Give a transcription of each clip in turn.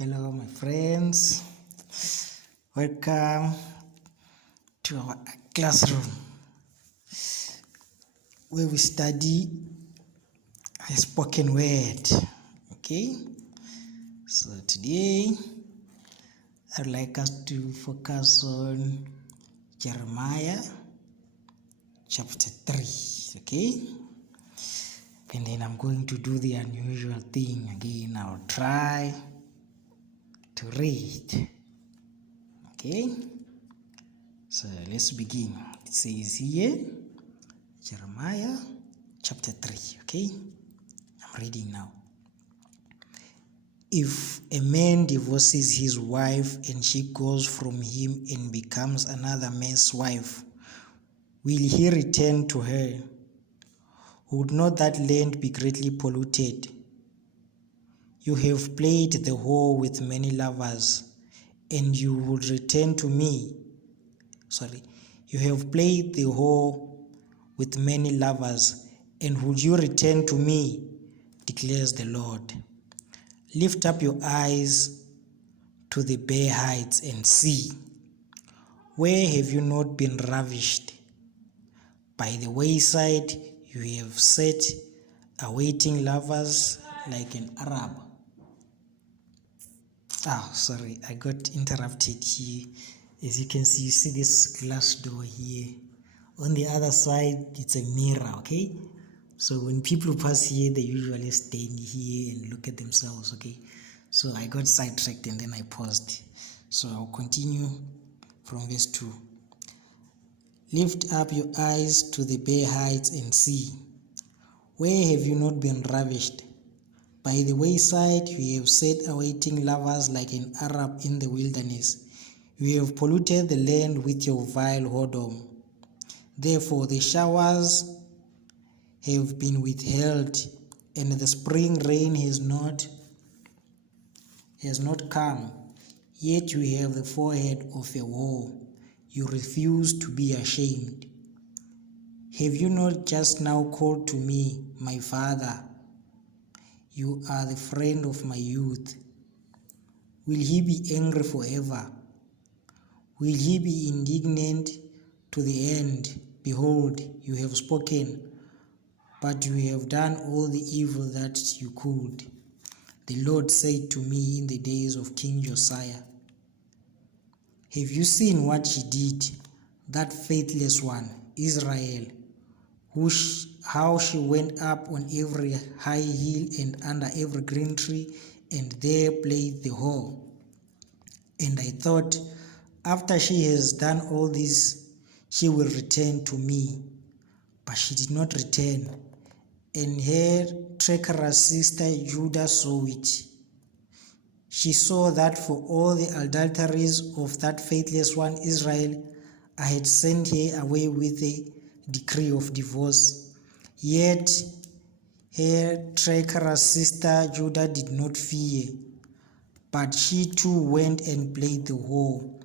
Hello, my friends. Welcome to our classroom where we study a spoken word. Okay, so today I'd like us to focus on Jeremiah chapter 3. Okay, and then I'm going to do the unusual thing again. I'll try to read. Okay, so let's begin. It says here, Jeremiah chapter 3. Okay, I'm reading now. If a man divorces his wife and she goes from him and becomes another man's wife, will he return to her? Would not that land be greatly polluted? You have played the whore with many lovers, and you would return to me. You have played the whore with many lovers, and would you return to me, declares the Lord. Lift up your eyes to the bare heights and see. Where have you not been ravished? By the wayside you have sat, awaiting lovers like an Arab. I got interrupted here. As you can see, you see this glass door here. On the other side, it's a mirror, okay? So when people pass here, they usually stand here and look at themselves, okay? So I got sidetracked and then I paused. So I'll continue from verse 2. Lift up your eyes to the bare heights and see. Where have you not been ravished? By the wayside you have sat awaiting lovers like an Arab in the wilderness. You have polluted the land with your vile whoredom. Therefore the showers have been withheld, and the spring rain has not come. Yet you have the forehead of a whore. You refuse to be ashamed. Have you not just now called to me, my father? You are the friend of my youth. Will he be angry forever? Will he be indignant to the end? Behold, you have spoken, but you have done all the evil that you could. The Lord said to me in the days of King Josiah, have you seen what she did, that faithless one, Israel, how she went up on every high hill and under every green tree, and there played the whore? And I thought, after she has done all this, she will return to me. But she did not return, and her treacherous sister Judah saw it. She saw that for all the adulteries of that faithless one Israel, I had sent her away with a decree of divorce. Yet her treacherous sister Judah did not fear, but she too went and played the whore.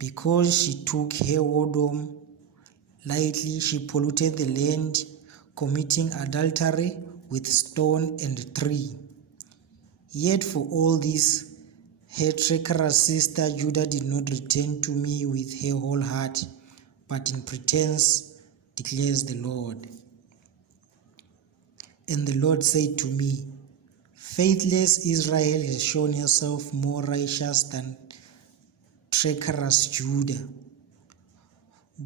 Because she took her whoredom lightly, she polluted the land, committing adultery with stone and tree. Yet for all this, her treacherous sister Judah did not return to me with her whole heart, but in pretense, declares the Lord. And the Lord said to me, faithless Israel has shown herself more righteous than treacherous Judah.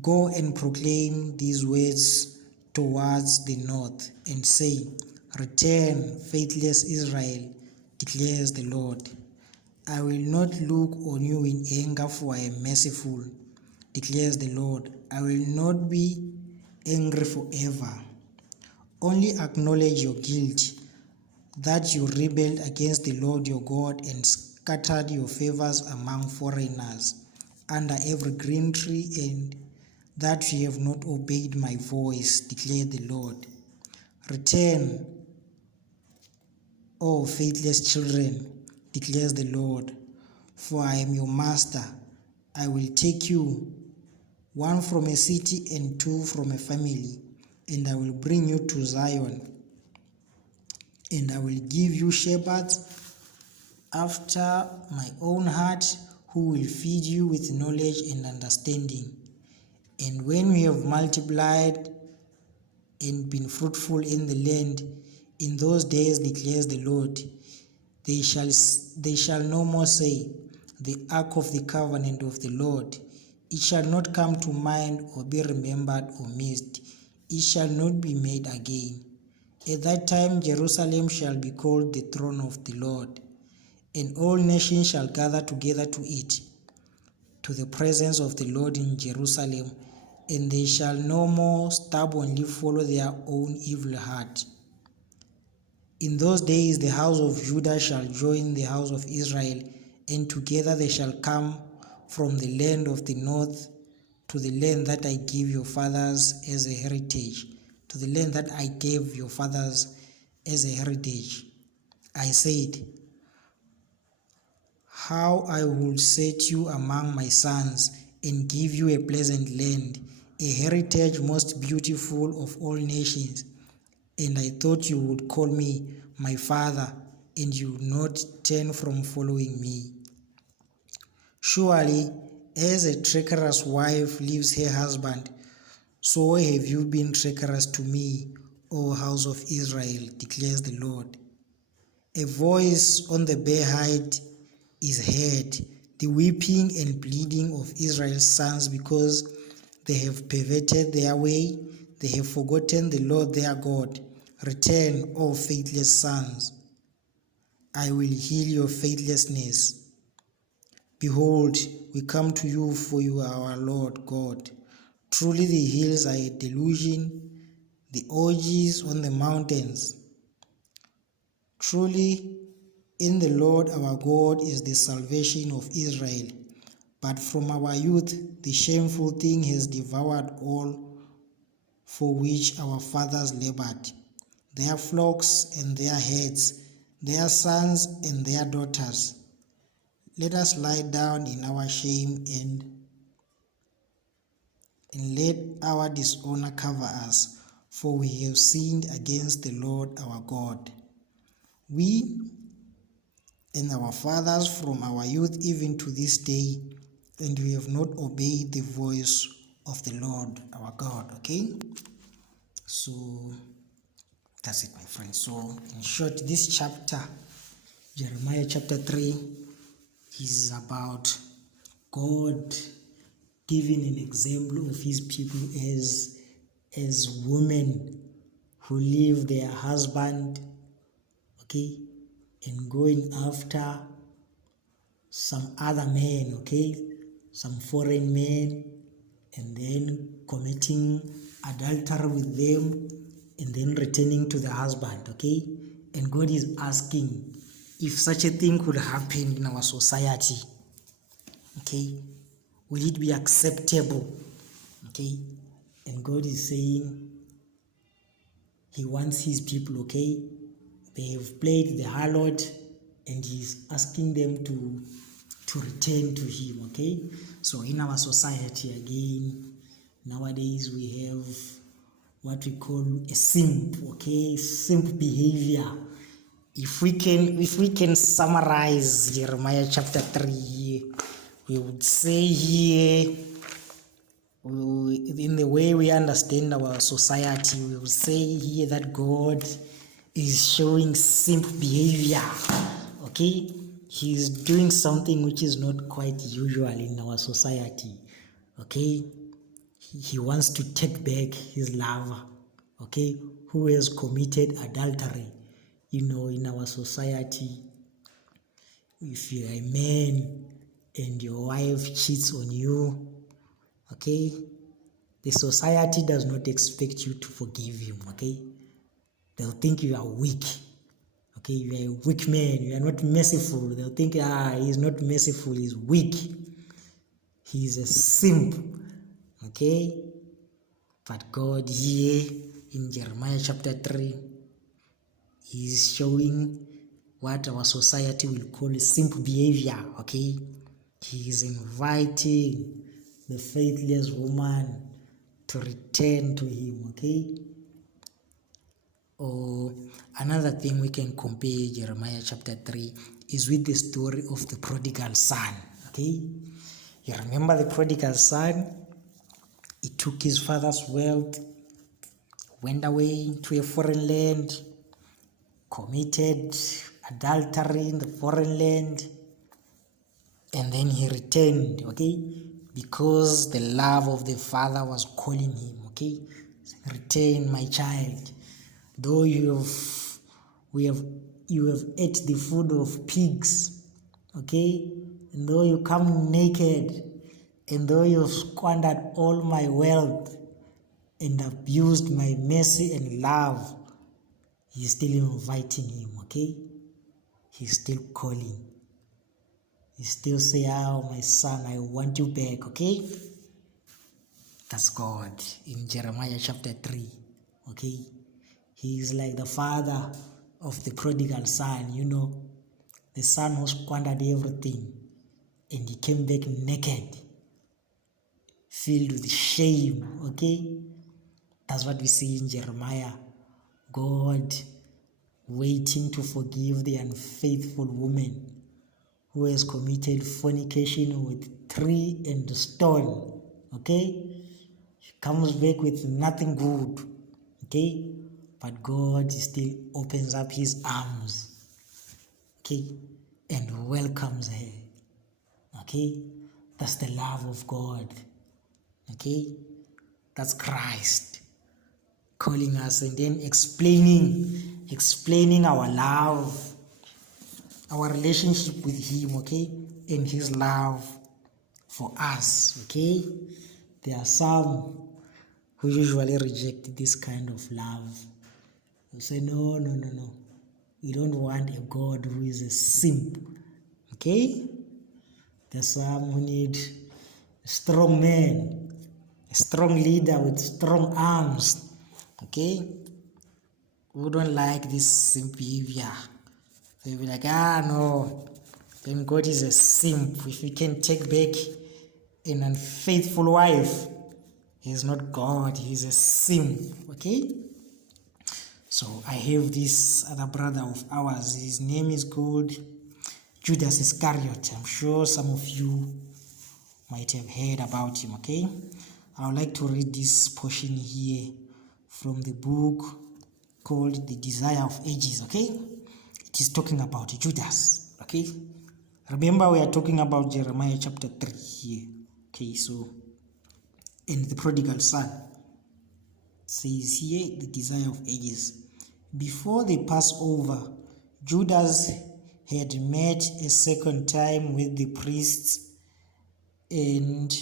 Go and proclaim these words towards the north, and say, return, faithless Israel, declares the Lord. I will not look on you in anger, for I am merciful, declares the Lord. I will not be angry forever. Only acknowledge your guilt, that you rebelled against the Lord your God and scattered your favors among foreigners under every green tree, and that you have not obeyed my voice, declared the Lord. Return, O faithless children, declares the Lord, for I am your master. I will take you, one from a city and two from a family, and I will bring you to Zion, and I will give you shepherds after my own heart, who will feed you with knowledge and understanding. And when we have multiplied and been fruitful in the land, in those days declares the Lord, they shall no more say, the ark of the covenant of the Lord. It shall not come to mind or be remembered or missed. It shall not be made again. At that time Jerusalem shall be called the throne of the Lord, and all nations shall gather together to it, to the presence of the Lord in Jerusalem, and they shall no more stubbornly follow their own evil heart. In those days the house of Judah shall join the house of Israel, and together they shall come from the land of the north to the land that I give your fathers as a heritage, to the land that I gave your fathers as a heritage. I said, how I will set you among my sons and give you a pleasant land, a heritage most beautiful of all nations. And I thought you would call me my father, and you would not turn from following me. Surely, as a treacherous wife leaves her husband, so have you been treacherous to me, O house of Israel, declares the Lord. A voice on the bare height is heard, the weeping and bleeding of Israel's sons, because they have perverted their way, they have forgotten the Lord their God. Return, O faithless sons. I will heal your faithlessness. Behold, we come to you, for you are our Lord God. Truly the hills are a delusion, the orgies on the mountains. Truly in the Lord our God is the salvation of Israel. But from our youth the shameful thing has devoured all for which our fathers labored, their flocks and their herds, their sons and their daughters. Let us lie down in our shame and let our dishonor cover us, for we have sinned against the Lord our God. We and our fathers from our youth even to this day, and we have not obeyed the voice of the Lord our God. Okay, so that's it, my friends. So in short, this chapter, Jeremiah chapter 3, is about God giving an example of his people as women who leave their husband, okay, and going after some other men, okay, some foreign men, and then committing adultery with them, and then returning to the husband, okay. And God is asking if such a thing could happen in our society, okay, will it be acceptable? Okay, and God is saying he wants his people, okay, they have played the harlot, and he's asking them to return to him, okay. So in our society, again, nowadays we have what we call a simp, okay, simp behavior. If we can summarize Jeremiah chapter 3, we would say here, in the way we understand our society, we would say here that God is showing simp behavior, okay. He's doing something which is not quite usual in our society, okay. He wants to take back his lover, okay, who has committed adultery. You know, in our society, if you're a man and your wife cheats on you, okay, the society does not expect you to forgive him, okay. They'll think you are weak, okay, you are a weak man, you are not merciful. They'll think, he's not merciful, he's weak, he's a simp, okay. But God here in Jeremiah chapter 3 is showing what our society will call simp behavior, okay. He is inviting the faithless woman to return to him, okay. Or another thing we can compare Jeremiah chapter 3 is with the story of the prodigal son. Okay, you remember the prodigal son? He took his father's wealth, went away to a foreign land, committed adultery in the foreign land, and then he returned, okay, because the love of the father was calling him, okay. Return, my child. Though you have ate the food of pigs, okay, and though you come naked, and though you've squandered all my wealth and abused my mercy and love, he's still inviting him, okay? He's still calling. He still say, oh, my son, I want you back, okay? That's God in Jeremiah chapter 3, okay? He is like the father of the prodigal son, the son who squandered everything and he came back naked, filled with shame, okay? That's what we see in Jeremiah. God waiting to forgive the unfaithful woman who has committed fornication with tree and stone, okay? She comes back with nothing good, okay? But God still opens up his arms, okay, and welcomes her, okay? That's the love of God, okay? That's Christ calling us and then explaining our love, our relationship with him, okay, and his love for us, okay? There are some who usually reject this kind of love. They say, no. We don't want a God who is a simp, okay? There's some who need a strong man, a strong leader with strong arms, okay? Who don't like this simp behavior. They'll be like, no, then God is a simp. If we can take back an unfaithful wife, he's not God, he's a simp, okay? So I have this other brother of ours. His name is called Judas Iscariot. I'm sure some of you might have heard about him, okay? I would like to read this portion here from the book called The Desire of Ages, okay? It is talking about Judas, okay? Remember, we are talking about Jeremiah chapter 3 here, okay? So, and the prodigal son says here, the desire of ages. Before the Passover, Judas had met a second time with the priests and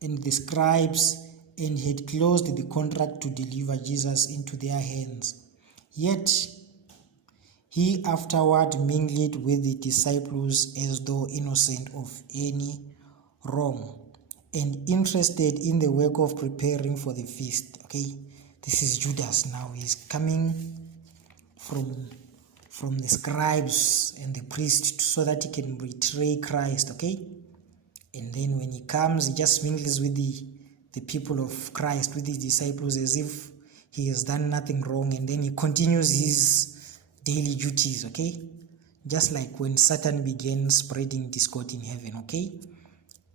the scribes and had closed the contract to deliver Jesus into their hands. Yet he afterward mingled with the disciples as though innocent of any wrong and interested in the work of preparing for the feast. Okay, this is Judas now. He's coming from the scribes and the priests so that he can betray Christ. Okay, and then when he comes, he just mingles with the people of Christ, with his disciples, as if he has done nothing wrong, and then he continues his daily duties. Okay, just like when Satan began spreading discord in heaven. Okay,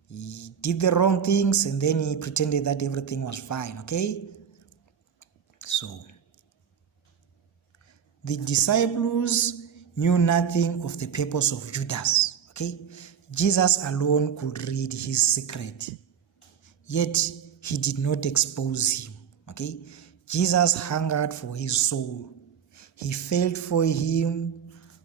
he did the wrong things and then he pretended that everything was fine. Okay, so the disciples knew nothing of the purpose of Judas. Okay, Jesus alone could read his secret, yet he did not expose him. Okay, Jesus hungered for his soul. He felt for him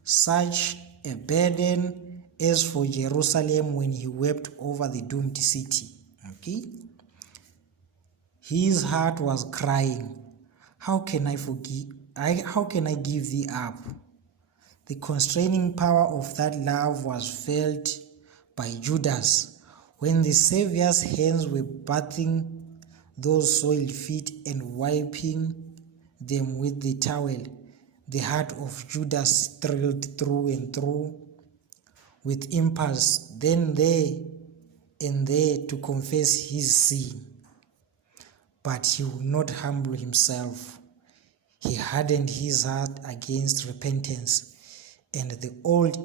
such a burden as for Jerusalem when he wept over the doomed city. Okay, his heart was crying, how can I give thee up? The constraining power of that love was felt by Judas when the Savior's hands were bathing those soiled feet and wiping them with the towel. The heart of Judas thrilled through and through with impulse, then there and there to confess his sin. But he would not humble himself. He hardened his heart against repentance, and the old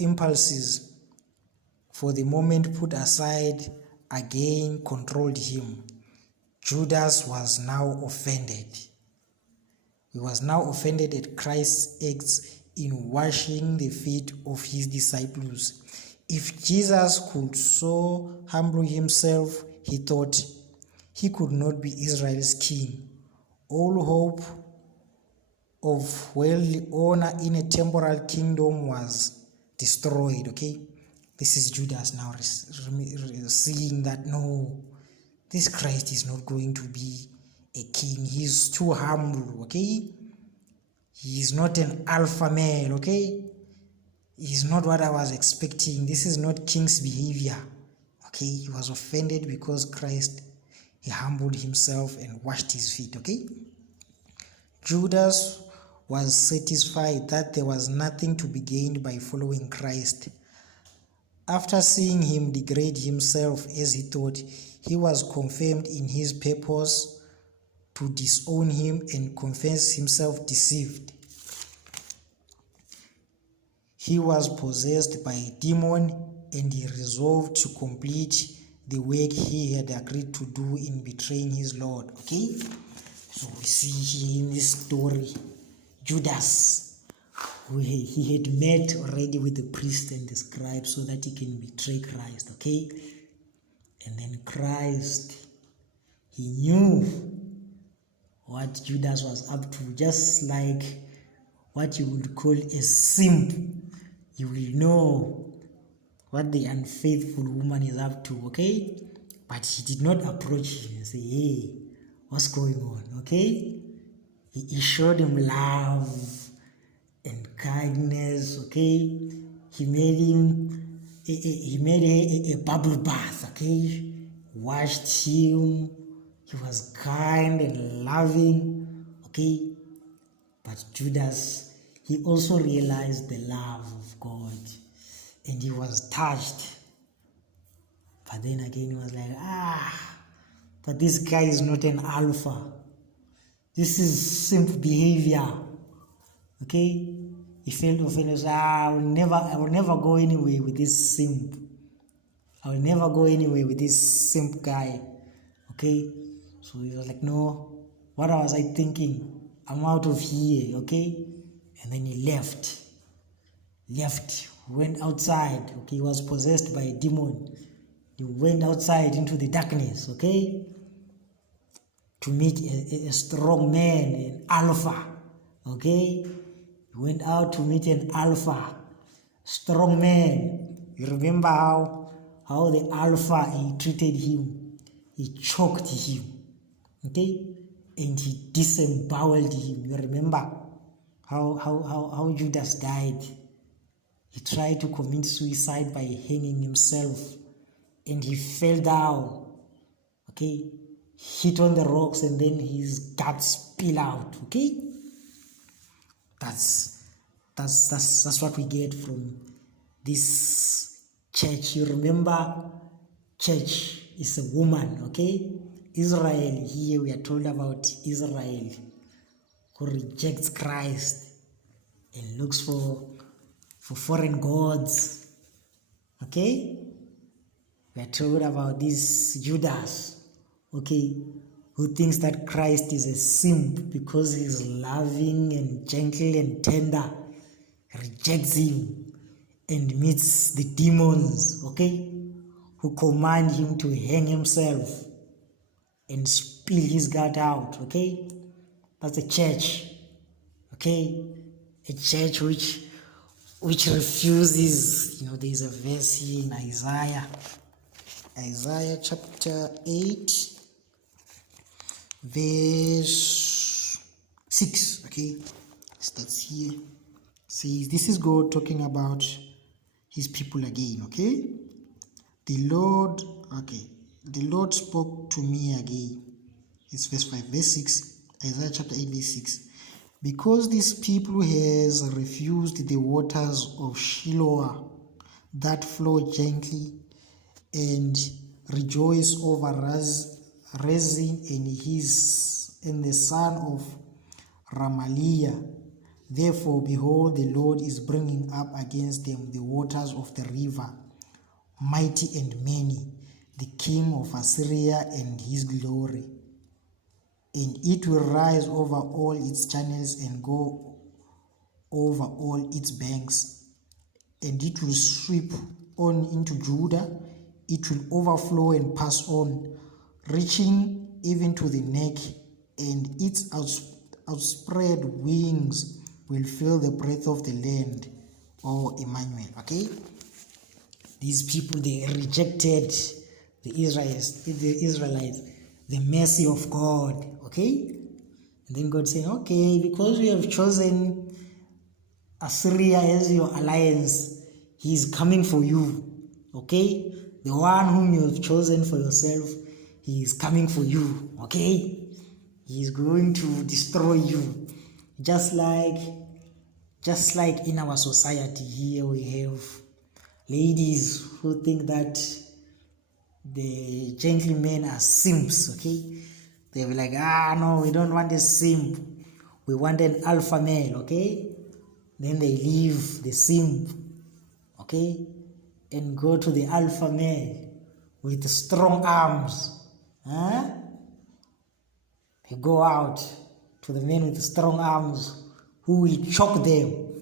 impulses for the moment put aside again controlled him. Judas was now offended. He was now offended at Christ's acts in washing the feet of his disciples. If Jesus could so humble himself, he thought, he could not be Israel's king. All hope of worldly honor in a temporal kingdom was destroyed. Okay, this is Judas now seeing that no, this Christ is not going to be a king. He's too humble. Okay, he is not an alpha male. Okay, he's not what I was expecting. This is not king's behavior. Okay, he was offended because Christ, he humbled himself and washed his feet. Okay, Judas was satisfied that there was nothing to be gained by following Christ. After seeing him degrade himself as he thought, he was confirmed in his purpose to disown him and confess himself deceived. He was possessed by a demon, and he resolved to complete the work he had agreed to do in betraying his Lord. Okay, so we see here in this story, Judas, he had met already with the priest and the scribe so that he can betray Christ. Okay, and then Christ, he knew what Judas was up to, just like what you would call a simp. You will know what the unfaithful woman is up to. Okay, but he did not approach him and say, hey, what's going on? Okay, he showed him love and kindness. Okay, he made him a bubble bath. Okay, washed him. He was kind and loving. Okay, but Judas, he also realized the love of God, and he was touched. But then again, he was like, but this guy is not an alpha. This is simp behavior. Okay? He felt offended. I will never go anywhere with this simp. I will never go anywhere with this simp guy. Okay? So he was like, no, what was I thinking? I'm out of here. Okay? And then he left, went outside. Okay, he was possessed by a demon. He went outside into the darkness, okay, to meet a strong man, an alpha. Okay, he went out to meet an alpha, strong man. You remember how the alpha, he treated him? He choked him, okay, and he disemboweled him. You remember how Judas died? He tried to commit suicide by hanging himself, and he fell down. Okay, hit on the rocks, and then his guts spill out. Okay, that's what we get from this church. You remember, church is a woman. Okay, Israel. Here we are told about Israel, who rejects Christ and looks for foreign gods. Okay, we are told about this Judas, okay, who thinks that Christ is a simp because he's loving and gentle and tender, rejects him and meets the demons, okay, who command him to hang himself and spill his gut out. Okay, that's a church. Okay, a church which refuses. There's a verse here in Isaiah chapter 8 verse 6. Okay, starts here. Says, this is God talking about his people again. Okay, the Lord spoke to me again. It's verse 5. Verse 6, Isaiah chapter 8 verse 6. Because this people has refused the waters of Shiloah that flow gently, and rejoice over Rezin and the son of Ramaliah. Therefore, behold, the Lord is bringing up against them the waters of the river, mighty and many, the king of Assyria and his glory. And it will rise over all its channels and go over all its banks. And it will sweep on into Judah. It will overflow and pass on, reaching even to the neck, and its outspread wings will fill the breadth of the land. Oh, Emmanuel, okay? These people, they rejected the Israelites, the mercy of God, okay? And then God saying, okay, because you have chosen Assyria as your alliance, he is coming for you, okay? The one whom you have chosen for yourself, he is coming for you, okay? He is going to destroy you. Just like in our society here, we have ladies who think that the gentlemen are simps, okay? They'll be like, no, we don't want a simp. We want an alpha male, okay? Then they leave the simp, okay? And go to the alpha male with strong arms. Huh? They go out to the men with strong arms who will choke them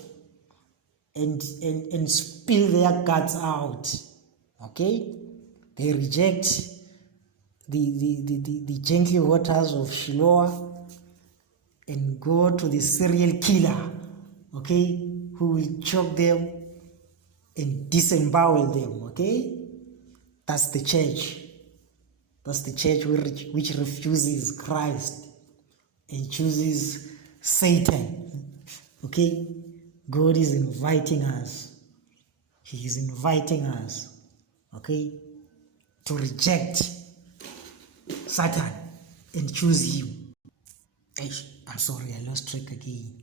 and spill their guts out. Okay? They reject the gentle waters of Shiloah and go to the serial killer, okay, who will choke them and disembowel them, okay? That's the church. That's the church which refuses Christ and chooses Satan, okay? God is inviting us. He is inviting us, okay, to reject Satan and choose him. I'm sorry, I lost track again.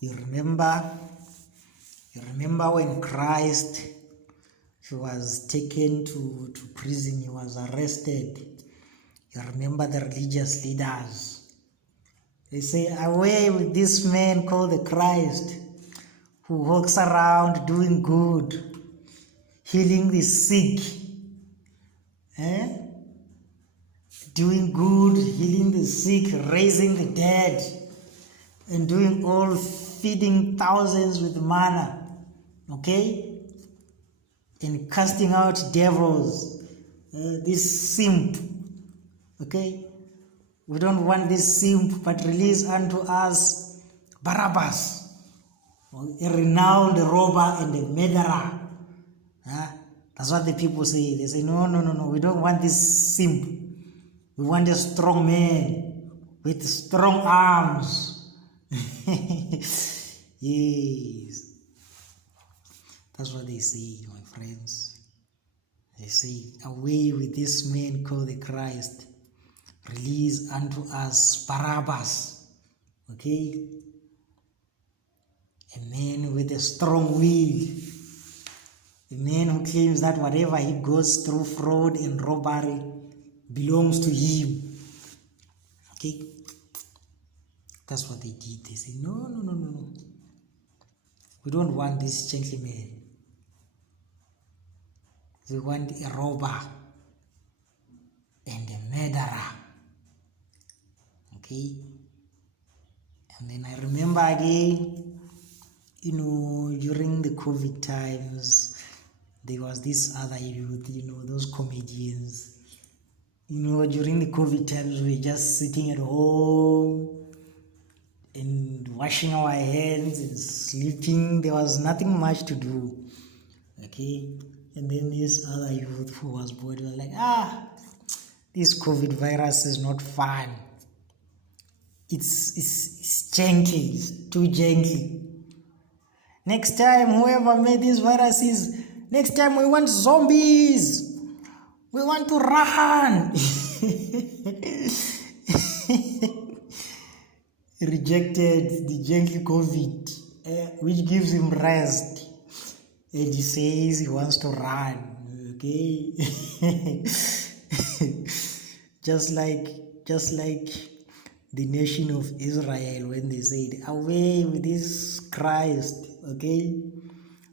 You remember when Christ, he was taken to prison, he was arrested. You remember the religious leaders. They say, away with this man called the Christ, who walks around doing good, healing the sick, doing good, healing the sick, raising the dead, and doing all, feeding thousands with manna, okay? And casting out devils, this simp, okay? We don't want this simp, but release unto us Barabbas, a renowned robber and a murderer. That's what the people say. They say, no, we don't want this simp. We want a strong man with strong arms. Yes. That's what they say, my friends. They say, away with this man called the Christ. Release unto us Barabbas. Okay? A man with a strong will. A man who claims that whatever he goes through, fraud and robbery, belongs to him. Okay? That's what they did. They say, no. We don't want this gentleman. We want a robber and a murderer. Okay? And then I remember again, during the COVID times, there was this other youth, those comedians. During the COVID times, we were just sitting at home and washing our hands and sleeping. There was nothing much to do. Okay? And then this other youth who was bored was like, this COVID virus is not fun. It's janky, it's too janky. Next time, whoever made these viruses, next time we want zombies. We want to run. Rejected the janky COVID, which gives him rest. And he says he wants to run. Okay? just like the nation of Israel when they said, away with this Christ, okay?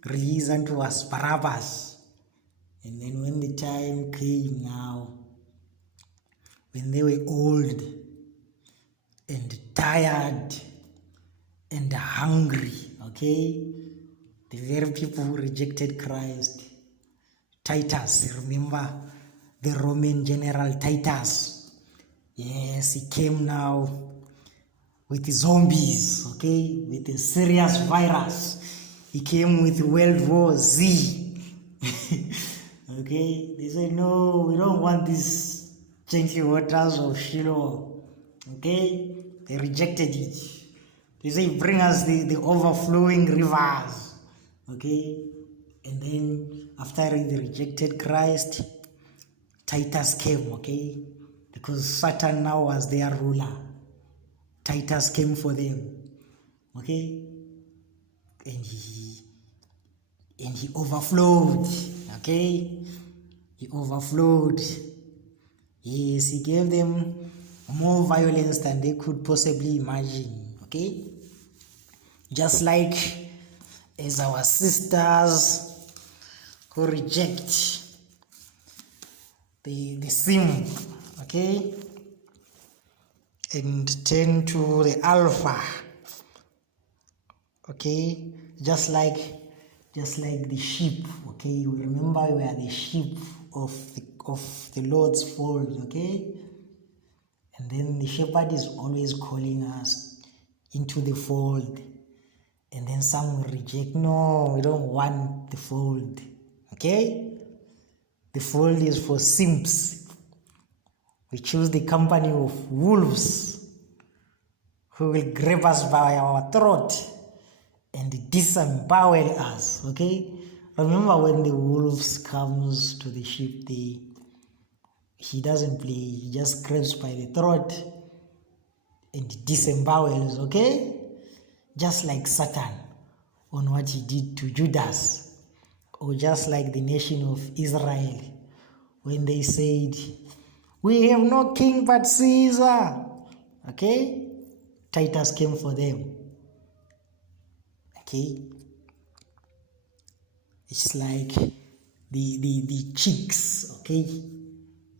Release unto us Barabbas. And then when the time came now, when they were old and tired and hungry, okay? The very people who rejected Christ, Titus, remember the Roman general Titus? Yes, he came now with the zombies, okay? With a serious virus. He came with World War Z. Okay? They said, no, we don't want these gentle waters of Shiloh. Okay? They rejected it. They say, bring us the overflowing rivers. Okay? And then after they rejected Christ, Titus came, okay? Because Satan now was their ruler. Titus came for them. Okay? And he overflowed. Okay? He overflowed. Yes, he gave them more violence than they could possibly imagine. Okay? Just like as our sisters who reject the simp, okay, and turn to the alpha, okay, just like the sheep, okay. You remember we are the sheep of the Lord's fold, okay, and then the shepherd is always calling us into the fold, and then some will reject. No, we don't want the fold, okay. The fold is for simps. We choose the company of wolves who will grab us by our throat and disembowel us, okay? Remember when the wolves comes to the sheep, he doesn't play, he just grabs by the throat and disembowels, okay? Just like Satan on what he did to Judas, or just like the nation of Israel when they said, we have no king but Caesar. Okay? Titus came for them. Okay? It's like the chicks. Okay?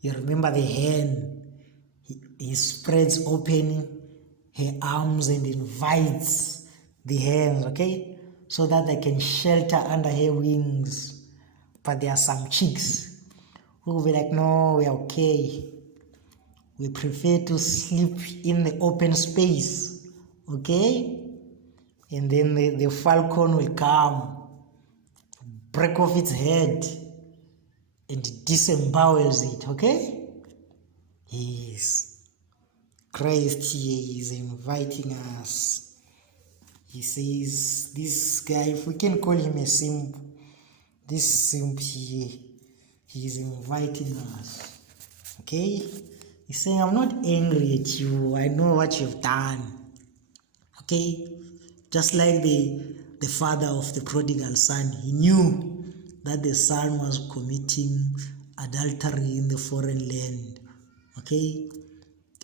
You remember the hen. He spreads open her arms and invites the hens. Okay? So that they can shelter under her wings. But there are some chicks who will be like, no, we're okay. We prefer to sleep in the open space, okay? And then the falcon will come, break off its head, and disembowels it, okay? Yes. Christ here is inviting us. He says, this guy, if we can call him a simp, this simp here, he is inviting us, okay? He's saying, I'm not angry at you. I know what you've done. Okay? Just like the father of the prodigal son, he knew that the son was committing adultery in the foreign land. Okay?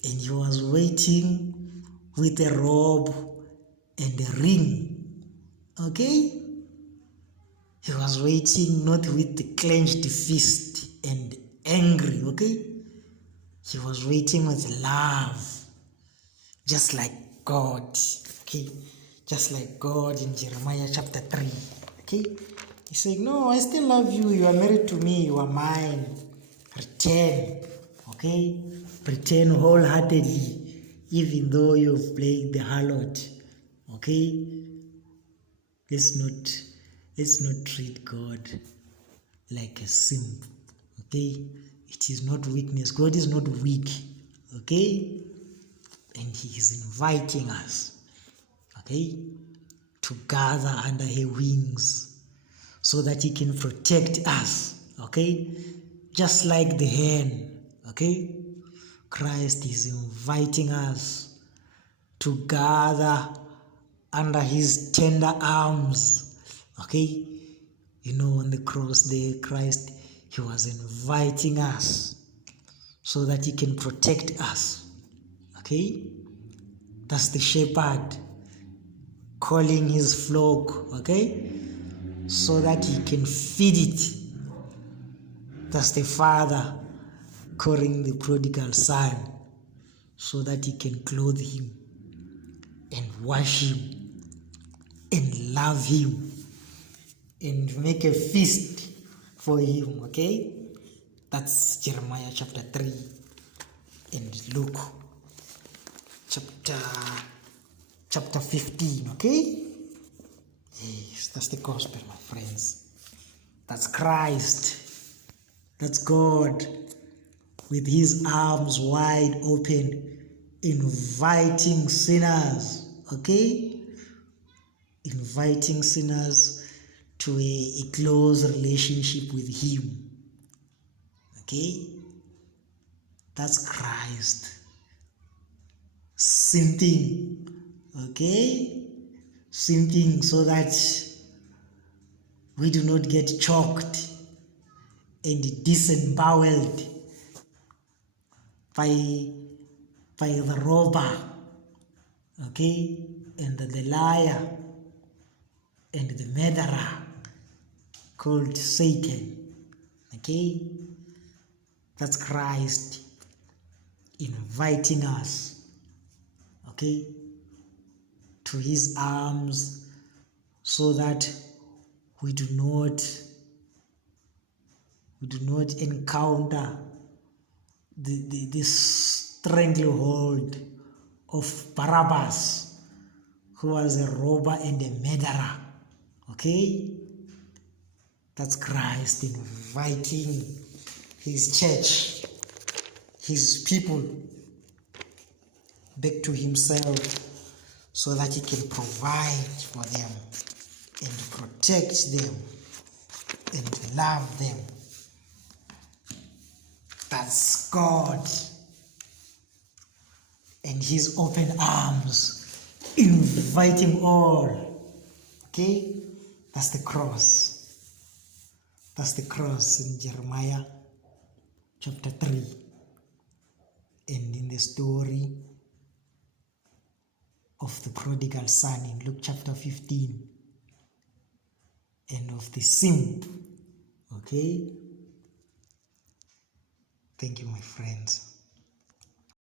And he was waiting with a robe and a ring. Okay? He was waiting not with the clenched fist and angry. Okay? He was waiting with love, just like God, okay? Just like God in Jeremiah chapter 3, okay? He's saying, no, I still love you. You are married to me. You are mine. Return, okay? Return wholeheartedly, even though you've played the harlot, okay? Let's not treat God like a simp, okay? It is not weakness. God is not weak, okay? And he is inviting us, okay, to gather under her wings so that he can protect us, okay? Just like the hen, okay? Christ is inviting us to gather under his tender arms, okay? You know, on the cross there, Christ, he was inviting us so that he can protect us, okay? That's the shepherd calling his flock, okay, so that he can feed it. That's the father calling the prodigal son so that he can clothe him and wash him and love him and make a feast for him, okay? That's Jeremiah chapter 3 and Luke chapter 15, okay? Yes, that's the gospel, my friends. That's Christ. That's God with his arms wide open, inviting sinners, okay? Inviting sinners to a close relationship with him, okay? That's Christ. Simping, okay? Simping so that we do not get choked and disemboweled by the robber, okay, and the liar and the murderer called Satan, okay? That's Christ inviting us, okay, to his arms so that we do not encounter this stranglehold of Barabbas, who was a robber and a murderer, okay? That's Christ inviting his church, his people, back to himself so that he can provide for them and protect them and love them. That's God and his open arms inviting all, okay? That's the cross. That's the cross in Jeremiah chapter 3 and in the story of the prodigal son in Luke chapter 15 and of the simp, okay? Thank you, my friends.